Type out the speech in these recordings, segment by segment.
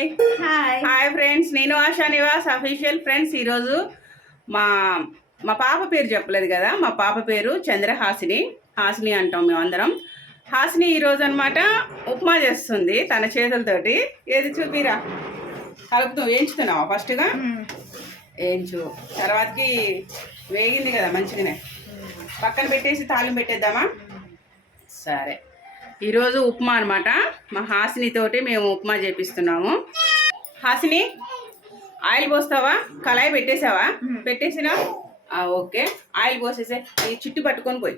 Hi. Friends నేను ASHA Nivas official friends. ఈరోజు మా మా పాప పేరు చెప్పలేదు కదా మా పాప పేరు చంద్రహాసిని. హాసిని అంటాం మేము అందరం. హాసిని ఈరోజు అనమాట ఉప్మా చేస్తుంది తన చేతులతోటి. ఏది చూపిరా? కలుపుతూ వేయించుతున్నావా ఫస్ట్గా? వేయించు. తర్వాతకి వేగింది కదా మంచిగానే. పక్కన పెట్టేసి తాళం పెట్టేద్దామా? సరే. ఈరోజు ఉప్మా అనమాట మా హాసినితోటి మేము ఉప్మా చేపిస్తున్నాము. హాసిని ఆయిల్ పోస్తావా? కళాయి పెట్టేసావా? పెట్టేసినా? ఓకే. ఆయిల్ పోసేసే ఈ చుట్టు పట్టుకొని పోయి.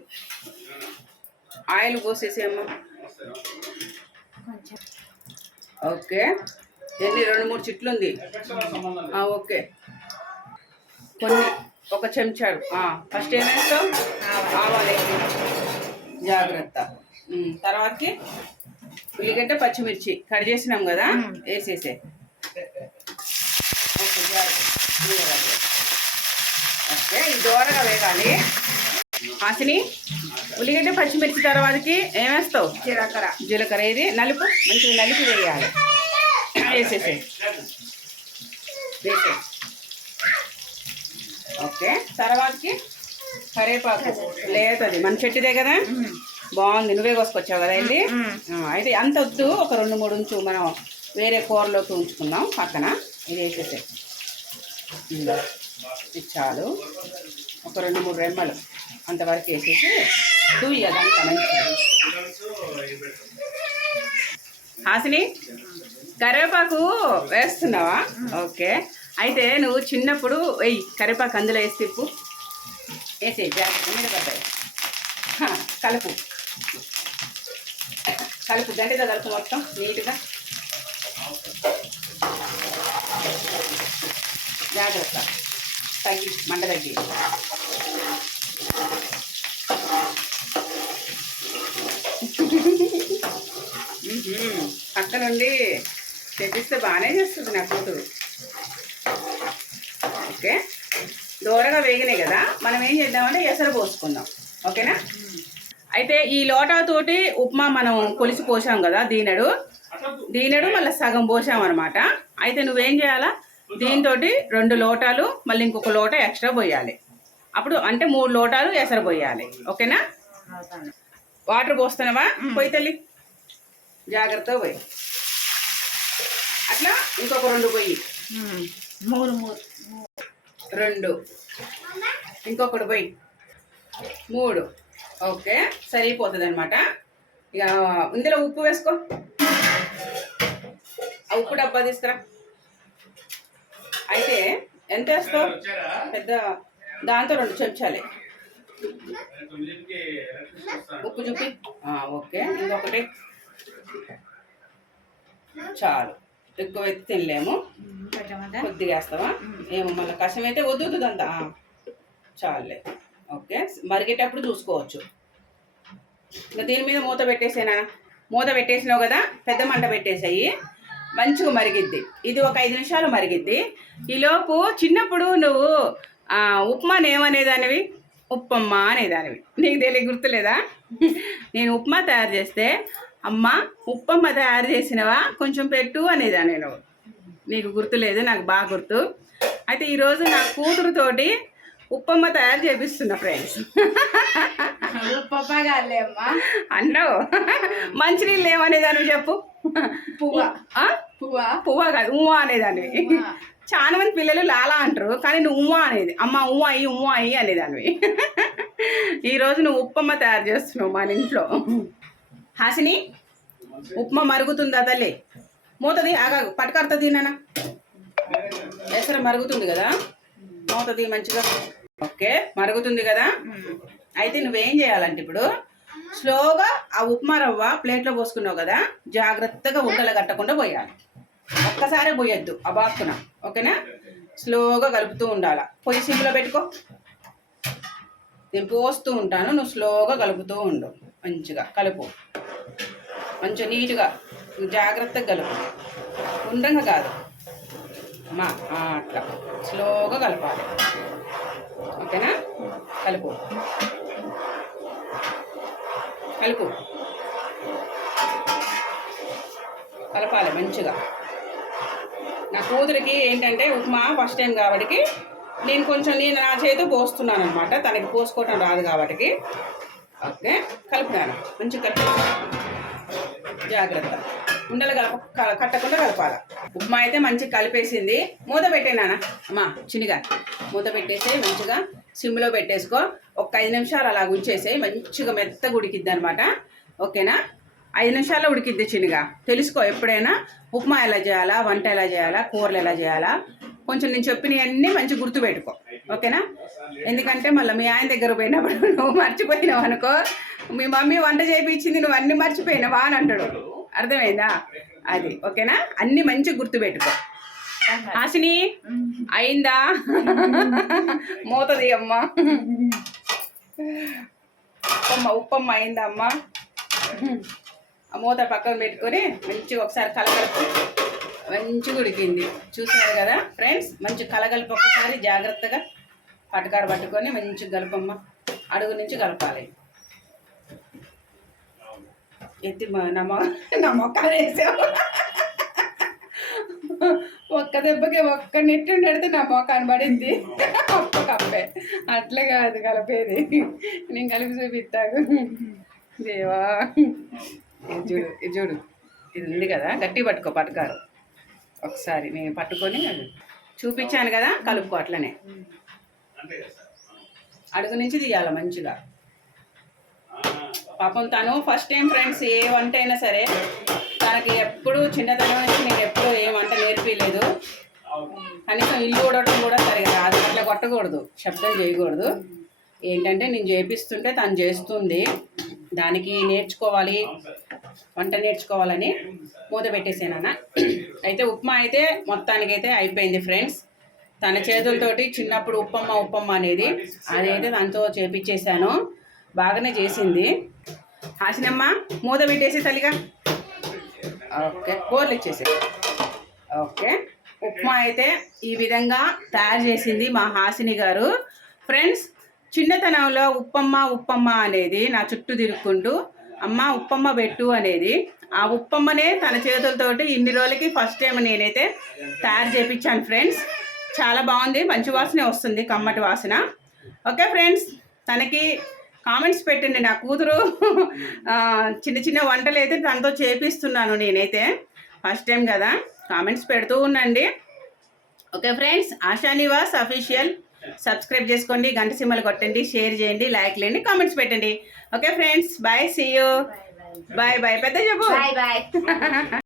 ఆయిల్ పోసేసేమ్మా ఓకే. ఎన్ని రెండు మూడు చిట్లు ఉంది ఓకే. కొన్ని ఒక చెంచాడు. ఫస్ట్ ఏమేస్తావు ఆవాలు. జాగ్రత్త. తర్వాతకి ఉల్లిగడ్డ పచ్చిమిర్చి కట్ చేసినాం కదా వేసేసే. ఓకే ఇది దూరగా వేగాలి. హాసిని ఉల్లిగడ్డ పచ్చిమిర్చి తర్వాతకి ఏమేస్తావు జీలకర్ర. జీలకర్ర ఇది నలుపు. మంచిగా నలిపి వేయాలి. వేసేసే. వేసే ఓకే తర్వాతకి కరేపాకు లేదది మన చెట్టుదే కదా? బాగుంది. నువ్వే కోసుకొచ్చావు కదా ఇది? ఆ, అయితే అంత వద్దు? ఒక రెండు మూడు ఉంచు. మనం వేరే కూరలోకి ఉంచుకుందాం. పక్కన ఇది వేసేసే. ఇది చాలు. ఒక రెండు మూడు రెమ్మలు అంతవరకు వేసేసి అంత మంచిగా. హాసిని కరివేపాకు వేస్తున్నావా? ఓకే. అయితే నువ్వు చిన్నప్పుడు వెయ్యి కరివేపాకు అందులో వేసి తిప్పు. వేసే జాగ్రత్త. మీద పడ్డాయి. కలుపు. కలుపు కదా కలుపు మొత్తం నీట్గా జాగ్రత్త. తగ్గి మంట తగ్గి. పక్క నుండి తెప్పిస్తే బాగానే చేస్తుంది నా కూతురు. ఓకే? దూరగా వేగినాయి కదా మనం ఏం చేద్దామంటే ఎసరు పోసుకుందాం. ఓకేనా? అయితే ఈ లోటాతోటి ఉప్మా మనం కొలిసి పోసాం కదా దీనెడు. దీనెడు మళ్ళీ సగం పోసాం అనమాట అయితే నువ్వేం చేయాలా? దీంతో రెండు లోటాలు మళ్ళీ ఇంకొక లోట ఎక్స్ట్రా పోయాలి. అప్పుడు అంటే మూడు లోటాలు ఎసరు పోయాలి. ఓకేనా? వాటర్ పోస్తున్నావా? పోయి తల్లి. జాగ్రత్తగా పోయి. అట్లా ఇంకొక రెండు పోయి. మూడు మూడు. రెండు. ఇంకొకటి పోయి. మూడు. ఓకే సరిపోతుంది అనమాట ఇక ఇందులో ఉప్పు వేసుకో. ఉప్పు డబ్బా తీసుకురా. అయితే ఎంత వేస్తావు? పెద్ద దాంతో రెండు చెంచాలే. ఉప్పు చూపి. ఓకే ఇంకొకటి. చాలు. ఎక్కువ అయితే తినలేము కొద్దిగా వేస్తావా? ఏమో మళ్ళీ కషం అయితే వద్దు వద్దంతా చాలే ఓకే? మరిగేటప్పుడు చూసుకోవచ్చు. ఇంకా దీని మీద మూత పెట్టేసేనా? మూత పెట్టేసినావు కదా? పెద్ద మంట పెట్టేసాయి. మంచిగా మరిగిద్ది. ఇది ఒక ఐదు నిమిషాలు మరిగిద్ది. ఈలోపు చిన్నప్పుడు నువ్వు ఆ, ఉప్మాని ఏమనేదానివి ఉప్పమ్మ అనేదానివి. నీకు తెలియ గుర్తులేదా? నేను ఉప్మా తయారు చేస్తే అమ్మ ఉప్పమ్మ తయారు చేసినవా? కొంచెం పెట్టు అనేదాన్ని నువ్వు. నీకు గుర్తులేదు నాకు బాగా గుర్తు. అయితే ఈరోజు నా కూతురుతోటి ఉప్పమ్మ తయారు చేపిస్తున్నా ఫ్రెండ్స్. అన్నావు. మంచినీళ్ళు ఏమనేదాన్ని చెప్పు. పువ్వ. ఆ? పువ్వ? పువ్వ కాదు ఉమ్మ అనేదాన్ని. చాలా మంది పిల్లలు లాలా అంటారు కానీ నువ్వు ఉమ్మ అనేది అమ్మ ఉమ్మ అయ్యి ఉమ్మ అయ్యి అనేదానివి. ఈరోజు నువ్వు ఉప్పమ్మ తయారు చేస్తున్నావు మన ఇంట్లో. హాసిని ఉప్మా మరుగుతుందా తల్లి? మూతది ఆగా పట్టుకడుతుంది నాన్న ఎసరు మరుగుతుంది కదా? మూతది మంచిగా. ఓకే మరుగుతుంది కదా? అయితే నువ్వేం చేయాలంటే ఇప్పుడు స్లోగా ఆ ఉప్మా రవ్వ ప్లేట్లో పోసుకున్నావు కదా జాగ్రత్తగా ఉండలు కట్టకుండా పోయాలి. ఒక్కసారే పోయొద్దు ఆ బాక్కున ఓకేనా? స్లోగా కలుపుతూ ఉండాలి. పొయ్యి సిమ్లో పెట్టుకో. నేను పోస్తూ ఉంటాను నువ్వు స్లోగా కలుపుతూ ఉండు. మంచిగా కలుపు. మంచిగా నీట్గా. జాగ్రత్తగా కలుపు. ఉండంగా కాదు. మా అట్లా. స్లోగా కలపాలి. ఓకేనా? కలుపు. కలుపు. కలపాలి మంచిగా. నా కూతురికి ఏంటంటే ఉప్మా ఫస్ట్ టైం కాబట్టి నేను కొంచెం నేను నా చేతితో పోస్తున్నాను అనమాట తనకి పోసుకోవటం రాదు కాబట్టి ఓకే? కలుపుతాను మంచిగా కలుపు. జాగ్రత్త. ఉండలు కలప కట్టకుండా కలపాలి. ఉప్మా అయితే మంచిగా కలిపేసింది. మూత పెట్టేనా అమ్మా చిన్నగా. మూత పెట్టేసి మంచిగా సిమ్లో పెట్టేసుకో. ఒక ఐదు నిమిషాలు అలా ఉంచేసేయి. మంచిగా మెత్తగా ఉడికిద్ది అనమాట ఓకేనా? ఐదు నిమిషాల్లో ఉడికిద్ది చిన్నగా. తెలుసుకో ఎప్పుడైనా ఉప్మా ఎలా చేయాలా వంట ఎలా చేయాలా కూరలు ఎలా చేయాలా. కొంచెం నేను చెప్పినవన్నీ మంచి గుర్తుపెట్టుకో ఓకేనా? ఎందుకంటే మళ్ళీ మీ ఆయన దగ్గర పోయినప్పుడు నువ్వు మర్చిపోయినావు అనుకో. మీ మమ్మీ వంట చేయించింది నువ్వు అన్ని మర్చిపోయినావా అని అంటాడు. అర్థమైందా? అది ఓకేనా? అన్ని మంచిగా గుర్తుపెట్టుకో. ఆశిని అయిందా? మూతది అమ్మ. ఉప్పమ్మ ఉప్పమ్మ అయిందా అమ్మ? ఆ మూత పక్కన పెట్టుకొని మంచిగా ఒకసారి కలగలుపు మంచిగా ఉడికింది. చూసారు కదా ఫ్రెండ్స్ మంచి కలగలుపు ఒకసారి జాగ్రత్తగా పటకార పట్టుకొని మంచిగా కలపమ్మ. అడుగు నుంచి కలపాలి. ఎత్తి మా నా నా మొక్క వేసావు? ఒక్క దెబ్బకి ఒక్క నెట్టు నెడితే నా మొఖాన్ని పడింది. ఒక్క కప్పే. అట్లే కాదు కలిపేది. నేను కలిపి చూపిస్తాను. దేవా. చూడు ఇది చూడు. ఇది ఉంది కదా గట్టి పట్టుకో పట్టుకారు ఒకసారి నేను పట్టుకొని చూపించాను కదా కలుపుకో అట్లనే. అడుగు నుంచి తీయాలి మంచిగా. పాపం తను ఫస్ట్ టైం ఫ్రెండ్స్ ఏ వంట అయినా సరే తనకి ఎప్పుడు చిన్నతనం నుంచి నేను ఎప్పుడు ఏ వంట నేర్పించలేదు కనీసం ఇల్లు ఊడటం కూడా సరిగా రాదు. అట్లా కొట్టకూడదు. శబ్దం చేయకూడదు. ఏంటంటే నేను చేపిస్తుంటే తను చేస్తుంది. దానికి నేర్చుకోవాలి. వంట నేర్చుకోవాలని మూత పెట్టేసానన్న అయితే ఉప్మా అయితే మొత్తానికైతే అయిపోయింది ఫ్రెండ్స్ తన చేతులతోటి చిన్నప్పుడు ఉప్పమ్మ ఉప్పమ్మ అనేది అదైతే దాంతో చేపించేశాను బాగానే చేసింది. హాసినమ్మ మూత పెట్టేసి తల్లిగా. ఓకే కూరలు ఇచ్చేసి ఓకే ఉప్మా అయితే ఈ విధంగా తయారు చేసింది మా హాసిని గారు. ఫ్రెండ్స్ చిన్నతనంలో ఉప్పమ్మ ఉప్పమ్మ అనేది నా చుట్టూ తిరుక్కుంటూ అమ్మ ఉప్పమ్మ పెట్టు అనేది. ఆ ఉప్పమ్మనే తన చేతులతోటి ఇన్ని రోజులకి ఫస్ట్ టైం నేనైతే తయారు చేపించాను ఫ్రెండ్స్. చాలా బాగుంది మంచి వాసనే వస్తుంది కమ్మటి వాసన. ఓకే ఫ్రెండ్స్ తనకి కామెంట్స్ పెట్టండి నా కూతురు. చిన్న చిన్న వంటలు అయితే తనతో చేపిస్తున్నాను నేనైతే. ఫస్ట్ టైం కదా. కామెంట్స్ పెడుతూ ఉండండి. Okay friends Asha Nivas official subscribe చేసుకోండి గంట సిమ్మలు కొట్టండి షేర్ చేయండి లైక్ లేండి కామెంట్స్ పెట్టండి. Okay friends bye see you bye bye bye bye పెద్ద చెప్పు. Bye bye